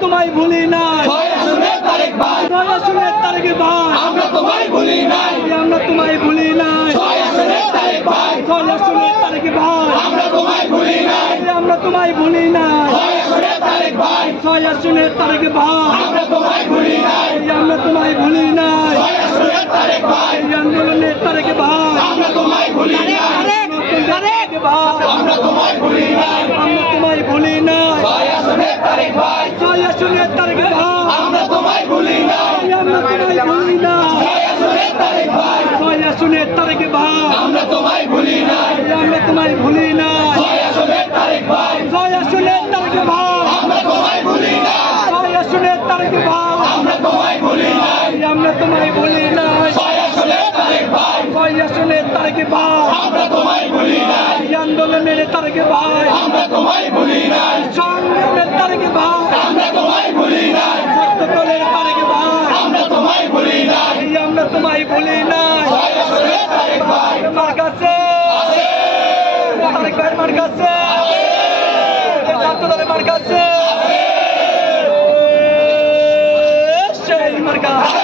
তোমায় ভুলি নাই, ছয় আসনের তারেক ভাই, ছয় আসনের তারেক ভাই, আমরা তোমায় ভুলি নাই, আমরা তোমায় ভুলি নাই, ছয় আসনের তারেক ভাই, ছয় আসনের তারেক ভাই, আমরা তোমায় ভুলি নাই, আমরা তোমায় ভুলি নাই, ছয় আসনের তারেক ভাই, ছয় আসনের তারেক ভাই, আমরা তোমায় ভুলি নাই, আমরা তোমায় ভুলি নাই, ছয় আসনের তারেক ভাই, এই আন্দোলনের তারেক ভাই, আমরা তোমায় ভুলি নাই, তারেক ভাই, আমরা তোমায় ভুলি নাই, আমরা তোমায় ভুলি নাই, ছয় আসনের তারেক ভাই, ছয় আসনের তারেক ভাই, আমরা তোমায় ভুলি নাই, আমরা তোমায় ভুলি নাই, ছয় আসনের তারেক ভাই, ছয় আসনের তারেক ভাই, আমরা তোমায় ভুলি নাই, আমরা তোমায় ভুলি নাই, ছয় আসনের তারেক ভাই, ছয় আসনের তারেক ভাই, আমরা তোমায় ভুলি নাই, ছয় আসনের তারেক ভাই, আমরা তোমায় ভুলি নাই, আমরা তোমায় ভুলি নাই, ছয় আসনের তারেক ভাই, ছয় আসনের তারেক ভাই, আমরা তোমায় ভুলি নাই, এই আন্দোলনের তারেক ভাই, আমরা তোমায় ভুলি নাই, সংগ্রামের তারেক ভাই, আমরা তোমায় ভুলি নাই, ছাত্রদলের তারেক ভাই, আমরা তোমায় ভুলি নাই, এই আমরা তোমায় ভুলি নাই, ছয় আসনের তারেক ভাই, মার কাছে তারেক ভাইয়ের মার কাছে, ছাত্রদলের মার কাছে, সেই মার কাছে,